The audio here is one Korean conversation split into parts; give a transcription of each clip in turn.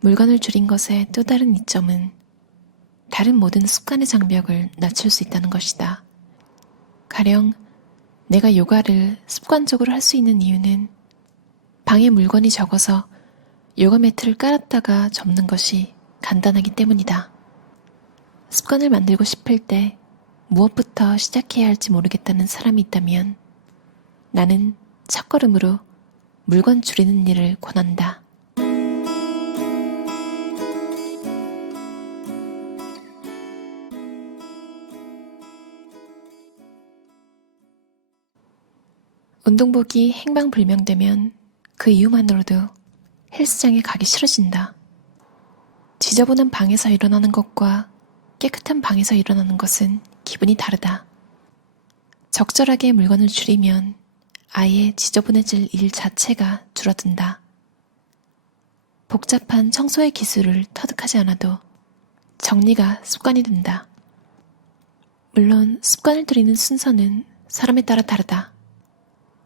물건을 줄인 것의 또 다른 이점은 다른 모든 습관의 장벽을 낮출 수 있다는 것이다. 가령 내가 요가를 습관적으로 할 수 있는 이유는 방에 물건이 적어서 요가 매트를 깔았다가 접는 것이 간단하기 때문이다. 습관을 만들고 싶을 때 무엇부터 시작해야 할지 모르겠다는 사람이 있다면 나는 첫걸음으로 물건 줄이는 일을 권한다. 운동복이 행방불명되면 그 이유만으로도 헬스장에 가기 싫어진다. 지저분한 방에서 일어나는 것과 깨끗한 방에서 일어나는 것은 기분이 다르다. 적절하게 물건을 줄이면 아예 지저분해질 일 자체가 줄어든다. 복잡한 청소의 기술을 터득하지 않아도 정리가 습관이 된다. 물론 습관을 들이는 순서는 사람에 따라 다르다.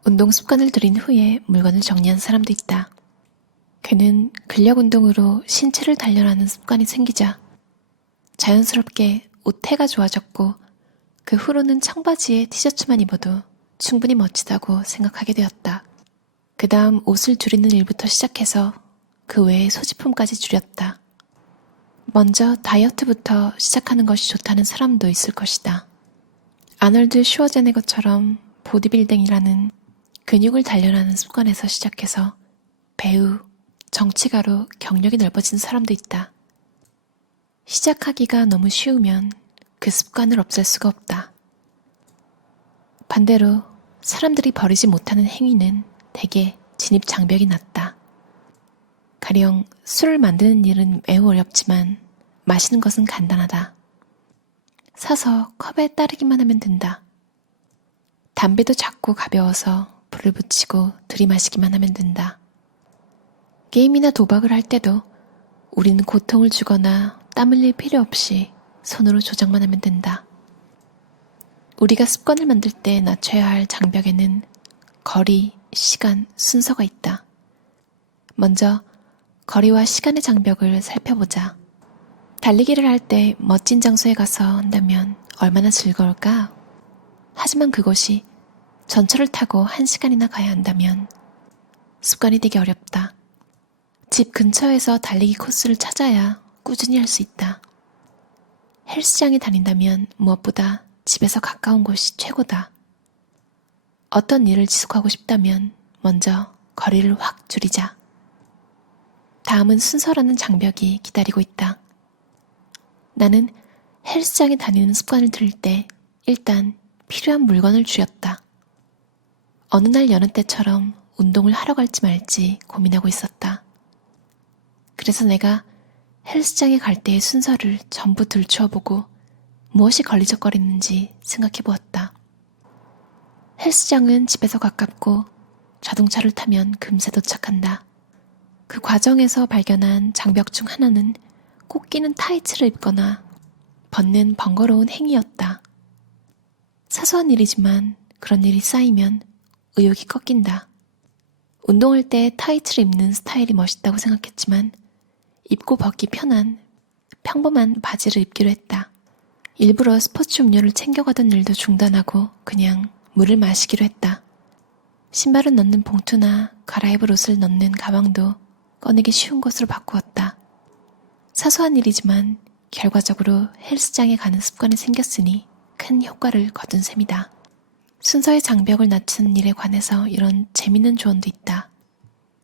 운동 습관을 들인 후에 물건을 정리한 사람도 있다. 그는 근력 운동으로 신체를 단련하는 습관이 생기자 자연스럽게 옷태가 좋아졌고 그 후로는 청바지에 티셔츠만 입어도 충분히 멋지다고 생각하게 되었다. 그 다음 옷을 줄이는 일부터 시작해서 그 외의 소지품까지 줄였다. 먼저 다이어트부터 시작하는 것이 좋다는 사람도 있을 것이다. 아놀드 슈워제네거처럼 보디빌딩이라는 근육을 단련하는 습관에서 시작해서 배우, 정치가로 경력이 넓어진 사람도 있다. 시작하기가 너무 쉬우면 그 습관을 없앨 수가 없다. 반대로 사람들이 버리지 못하는 행위는 대개 진입 장벽이 낮다. 가령 술을 만드는 일은 매우 어렵지만 마시는 것은 간단하다. 사서 컵에 따르기만 하면 된다. 담배도 작고 가벼워서 불을 붙이고 들이마시기만 하면 된다. 게임이나 도박을 할 때도 우리는 고통을 주거나 땀 흘릴 필요 없이 손으로 조작만 하면 된다. 우리가 습관을 만들 때 낮춰야 할 장벽에는 거리, 시간, 순서가 있다. 먼저 거리와 시간의 장벽을 살펴보자. 달리기를 할 때 멋진 장소에 가서 한다면 얼마나 즐거울까? 하지만 그곳이 전철을 타고 1시간이나 가야 한다면 습관이 되기 어렵다. 집 근처에서 달리기 코스를 찾아야 꾸준히 할 수 있다. 헬스장에 다닌다면 무엇보다 집에서 가까운 곳이 최고다. 어떤 일을 지속하고 싶다면 먼저 거리를 확 줄이자. 다음은 순서라는 장벽이 기다리고 있다. 나는 헬스장에 다니는 습관을 들일 때 일단 필요한 물건을 줄였다. 어느 날 여느 때처럼 운동을 하러 갈지 말지 고민하고 있었다. 그래서 내가 헬스장에 갈 때의 순서를 전부 들추어보고 무엇이 걸리적거리는지 생각해보았다. 헬스장은 집에서 가깝고 자동차를 타면 금세 도착한다. 그 과정에서 발견한 장벽 중 하나는 꼭 끼는 타이츠를 입거나 벗는 번거로운 행위였다. 사소한 일이지만 그런 일이 쌓이면 의욕이 꺾인다. 운동할 때 타이츠를 입는 스타일이 멋있다고 생각했지만 입고 벗기 편한 평범한 바지를 입기로 했다. 일부러 스포츠 음료를 챙겨가던 일도 중단하고 그냥 물을 마시기로 했다. 신발을 넣는 봉투나 갈아입을 옷을 넣는 가방도 꺼내기 쉬운 것으로 바꾸었다. 사소한 일이지만 결과적으로 헬스장에 가는 습관이 생겼으니 큰 효과를 거둔 셈이다. 순서의 장벽을 낮추는 일에 관해서 이런 재밌는 조언도 있다.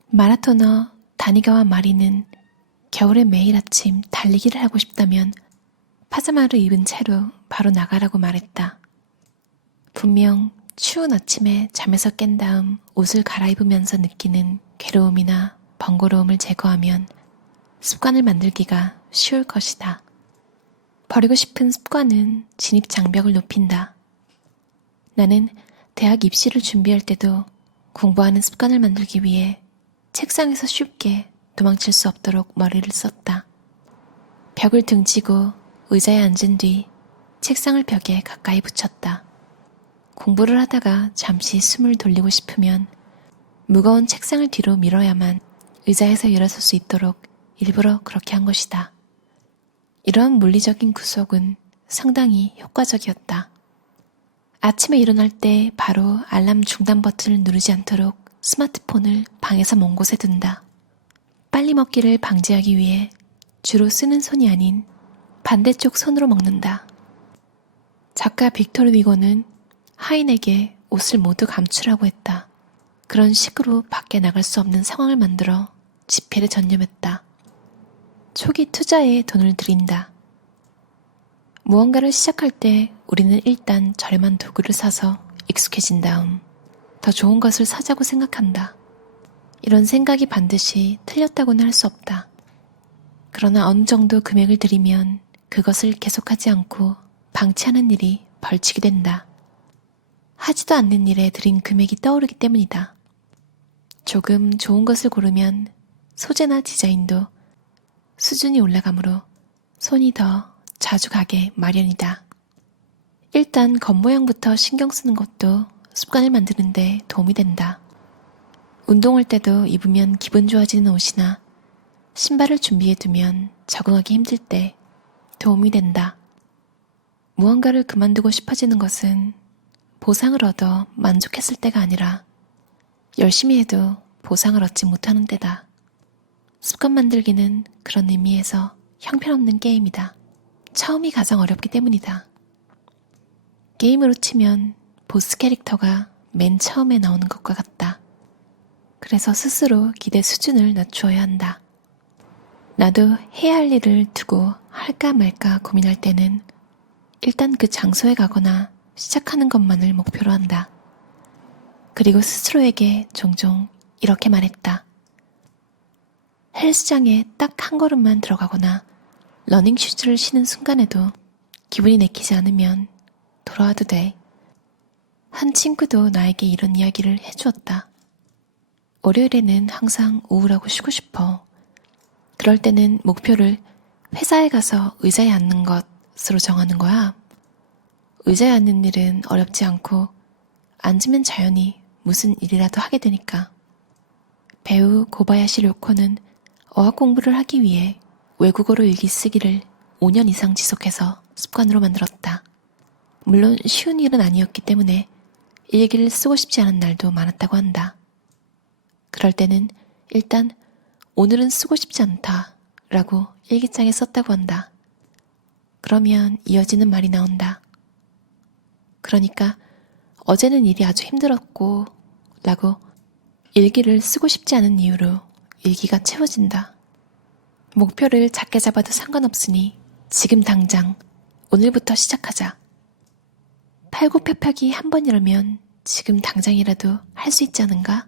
마라토너 다니가와 마리는 겨울에 매일 아침 달리기를 하고 싶다면 파자마를 입은 채로 바로 나가라고 말했다. 분명 추운 아침에 잠에서 깬 다음 옷을 갈아입으면서 느끼는 괴로움이나 번거로움을 제거하면 습관을 만들기가 쉬울 것이다. 버리고 싶은 습관은 진입 장벽을 높인다. 나는 대학 입시를 준비할 때도 공부하는 습관을 만들기 위해 책상에서 쉽게 도망칠 수 없도록 머리를 썼다. 벽을 등지고 의자에 앉은 뒤 책상을 벽에 가까이 붙였다. 공부를 하다가 잠시 숨을 돌리고 싶으면 무거운 책상을 뒤로 밀어야만 의자에서 일어설 수 있도록 일부러 그렇게 한 것이다. 이러한 물리적인 구속은 상당히 효과적이었다. 아침에 일어날 때 바로 알람 중단 버튼을 누르지 않도록 스마트폰을 방에서 먼 곳에 둔다. 빨리 먹기를 방지하기 위해 주로 쓰는 손이 아닌 반대쪽 손으로 먹는다. 작가 빅토르 위고는 하인에게 옷을 모두 감추라고 했다. 그런 식으로 밖에 나갈 수 없는 상황을 만들어 집회를 전념했다. 초기 투자에 돈을 들인다. 무언가를 시작할 때 우리는 일단 저렴한 도구를 사서 익숙해진 다음 더 좋은 것을 사자고 생각한다. 이런 생각이 반드시 틀렸다고는 할 수 없다. 그러나 어느 정도 금액을 들이면 그것을 계속하지 않고 방치하는 일이 벌칙이 된다. 하지도 않는 일에 들인 금액이 떠오르기 때문이다. 조금 좋은 것을 고르면 소재나 디자인도 수준이 올라가므로 손이 더 자주 가게 마련이다. 일단 겉모양부터 신경 쓰는 것도 습관을 만드는 데 도움이 된다. 운동할 때도 입으면 기분 좋아지는 옷이나 신발을 준비해두면 적응하기 힘들 때 도움이 된다. 무언가를 그만두고 싶어지는 것은 보상을 얻어 만족했을 때가 아니라 열심히 해도 보상을 얻지 못하는 때다. 습관 만들기는 그런 의미에서 형편없는 게임이다. 처음이 가장 어렵기 때문이다. 게임으로 치면 보스 캐릭터가 맨 처음에 나오는 것과 같다. 그래서 스스로 기대 수준을 낮추어야 한다. 나도 해야 할 일을 두고 할까 말까 고민할 때는 일단 그 장소에 가거나 시작하는 것만을 목표로 한다. 그리고 스스로에게 종종 이렇게 말했다. 헬스장에 딱 한 걸음만 들어가거나 러닝슈즈를 신은 순간에도 기분이 내키지 않으면 돌아와도 돼. 한 친구도 나에게 이런 이야기를 해주었다. 월요일에는 항상 우울하고 쉬고 싶어. 그럴 때는 목표를 회사에 가서 의자에 앉는 것으로 정하는 거야. 의자에 앉는 일은 어렵지 않고 앉으면 자연히 무슨 일이라도 하게 되니까. 배우 고바야시 료코는 어학 공부를 하기 위해 외국어로 일기 쓰기를 5년 이상 지속해서 습관으로 만들었다. 물론 쉬운 일은 아니었기 때문에 일기를 쓰고 싶지 않은 날도 많았다고 한다. 그럴 때는 일단 오늘은 쓰고 싶지 않다 라고 일기장에 썼다고 한다. 그러면 이어지는 말이 나온다. 그러니까 어제는 일이 아주 힘들었고 라고 일기를 쓰고 싶지 않은 이유로 일기가 채워진다. 목표를 작게 잡아도 상관없으니 지금 당장 오늘부터 시작하자. 팔굽혀펴기 한 번이라면 지금 당장이라도 할 수 있지 않은가?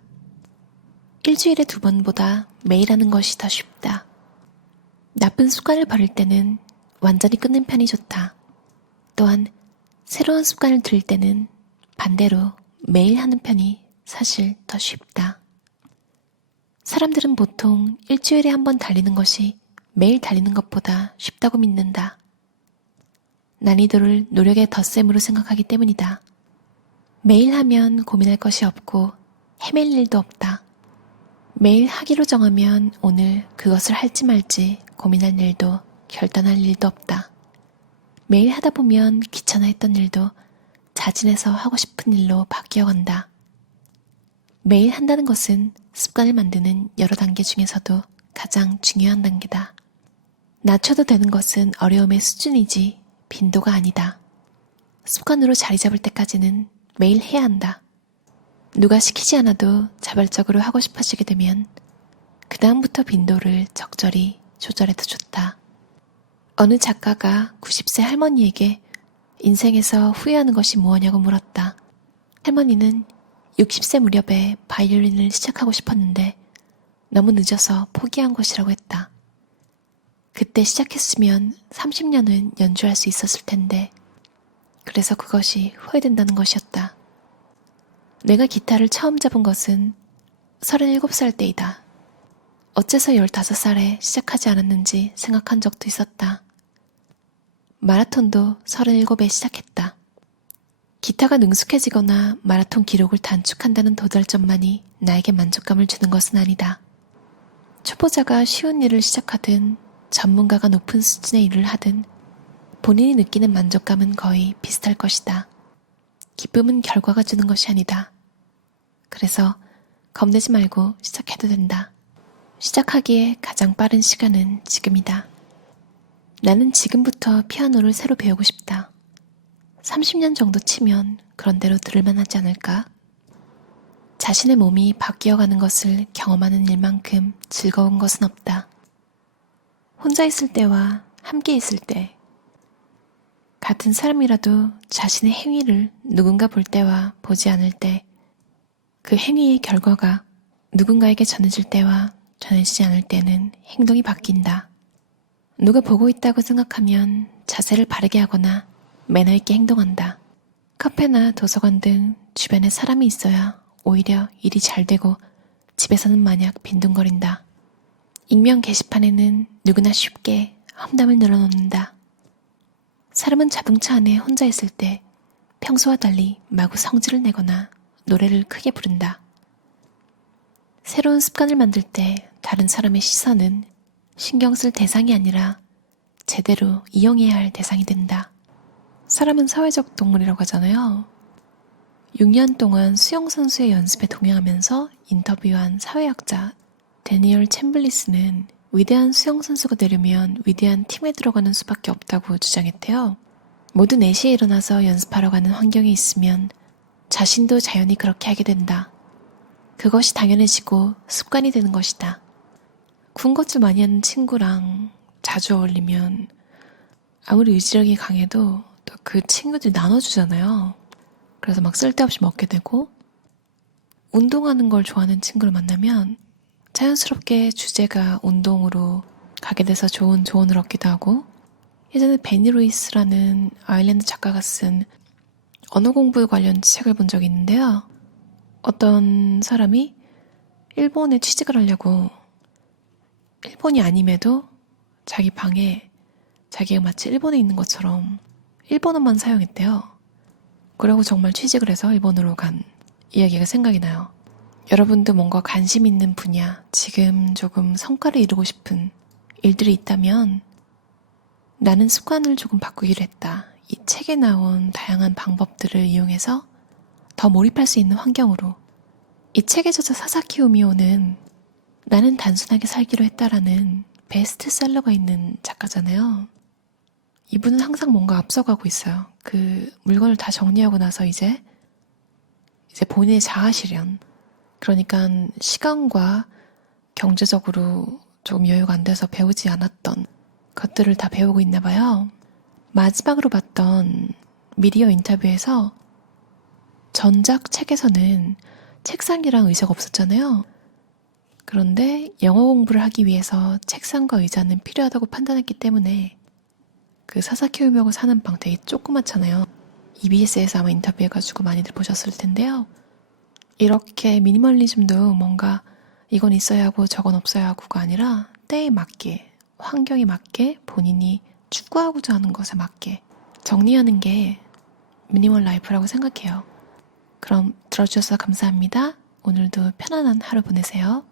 일주일에 2번보다 매일 하는 것이 더 쉽다. 나쁜 습관을 버릴 때는 완전히 끊는 편이 좋다. 또한 새로운 습관을 들일 때는 반대로 매일 하는 편이 사실 더 쉽다. 사람들은 보통 일주일에 1번 달리는 것이 매일 달리는 것보다 쉽다고 믿는다. 난이도를 노력의 덧셈으로 생각하기 때문이다. 매일 하면 고민할 것이 없고 헤맬 일도 없다. 매일 하기로 정하면 오늘 그것을 할지 말지 고민할 일도 결단할 일도 없다. 매일 하다 보면 귀찮아했던 일도 자진해서 하고 싶은 일로 바뀌어간다. 매일 한다는 것은 습관을 만드는 여러 단계 중에서도 가장 중요한 단계다. 낮춰도 되는 것은 어려움의 수준이지 빈도가 아니다. 습관으로 자리 잡을 때까지는 매일 해야 한다. 누가 시키지 않아도 자발적으로 하고 싶어지게 되면 그 다음부터 빈도를 적절히 조절해도 좋다. 어느 작가가 90세 할머니에게 인생에서 후회하는 것이 무엇냐고 물었다. 할머니는 60세 무렵에 바이올린을 시작하고 싶었는데 너무 늦어서 포기한 것이라고 했다. 그때 시작했으면 30년은 연주할 수 있었을 텐데 그래서 그것이 후회된다는 것이었다. 내가 기타를 처음 잡은 것은 37살 때이다. 어째서 15살에 시작하지 않았는지 생각한 적도 있었다. 마라톤도 37에 시작했다. 기타가 능숙해지거나 마라톤 기록을 단축한다는 도달점만이 나에게 만족감을 주는 것은 아니다. 초보자가 쉬운 일을 시작하든 전문가가 높은 수준의 일을 하든 본인이 느끼는 만족감은 거의 비슷할 것이다. 기쁨은 결과가 주는 것이 아니다. 그래서 겁내지 말고 시작해도 된다. 시작하기에 가장 빠른 시간은 지금이다. 나는 지금부터 피아노를 새로 배우고 싶다. 30년 정도 치면 그런 대로 들을만 하지 않을까? 자신의 몸이 바뀌어가는 것을 경험하는 일만큼 즐거운 것은 없다. 혼자 있을 때와 함께 있을 때, 같은 사람이라도 자신의 행위를 누군가 볼 때와 보지 않을 때, 그 행위의 결과가 누군가에게 전해질 때와 전해지지 않을 때는 행동이 바뀐다. 누가 보고 있다고 생각하면 자세를 바르게 하거나 매너 있게 행동한다. 카페나 도서관 등 주변에 사람이 있어야 오히려 일이 잘 되고 집에서는 마냥 빈둥거린다. 익명 게시판에는 누구나 쉽게 험담을 늘어놓는다. 사람은 자동차 안에 혼자 있을 때 평소와 달리 마구 성질을 내거나 노래를 크게 부른다. 새로운 습관을 만들 때 다른 사람의 시선은 신경 쓸 대상이 아니라 제대로 이용해야 할 대상이 된다. 사람은 사회적 동물이라고 하잖아요. 6년 동안 수영선수의 연습에 동행하면서 인터뷰한 사회학자 데니얼 챔블리스는 위대한 수영선수가 되려면 위대한 팀에 들어가는 수밖에 없다고 주장했대요. 모두 4시에 일어나서 연습하러 가는 환경에 있으면 자신도 자연히 그렇게 하게 된다. 그것이 당연해지고 습관이 되는 것이다. 군것질 많이 하는 친구랑 자주 어울리면 아무리 의지력이 강해도 또 그 친구들이 나눠주잖아요. 그래서 막 쓸데없이 먹게 되고, 운동하는 걸 좋아하는 친구를 만나면 자연스럽게 주제가 운동으로 가게 돼서 좋은 조언을 얻기도 하고, 예전에 베니 루이스라는 아일랜드 작가가 쓴 언어 공부 관련 책을 본 적이 있는데요. 어떤 사람이 일본에 취직을 하려고 일본이 아님에도 자기 방에 자기가 마치 일본에 있는 것처럼 일본어만 사용했대요. 그리고 정말 취직을 해서 일본으로 간 이야기가 생각이 나요. 여러분도 뭔가 관심 있는 분야, 지금 조금 성과를 이루고 싶은 일들이 있다면 나는 습관을 조금 바꾸기로 했다. 이 책에 나온 다양한 방법들을 이용해서 더 몰입할 수 있는 환경으로. 이 책의 저자 사사키 우미오는 나는 단순하게 살기로 했다라는 베스트셀러가 있는 작가잖아요. 이분은 항상 뭔가 앞서가고 있어요. 그 물건을 다 정리하고 나서 이제 본인의 자아실현, 그러니까 시간과 경제적으로 조금 여유가 안 돼서 배우지 않았던 것들을 다 배우고 있나 봐요. 마지막으로 봤던 미디어 인터뷰에서 전작 책에서는 책상이랑 의자가 없었잖아요. 그런데 영어 공부를 하기 위해서 책상과 의자는 필요하다고 판단했기 때문에 그 사사키 우미오가 사는 방 되게 조그맣잖아요. EBS에서 아마 인터뷰해가지고 많이들 보셨을 텐데요. 이렇게 미니멀리즘도 뭔가 이건 있어야 하고 저건 없어야 하고가 아니라 때에 맞게, 환경에 맞게, 본인이 추구하고자 하는 것에 맞게 정리하는 게 미니멀 라이프라고 생각해요. 그럼 들어주셔서 감사합니다. 오늘도 편안한 하루 보내세요.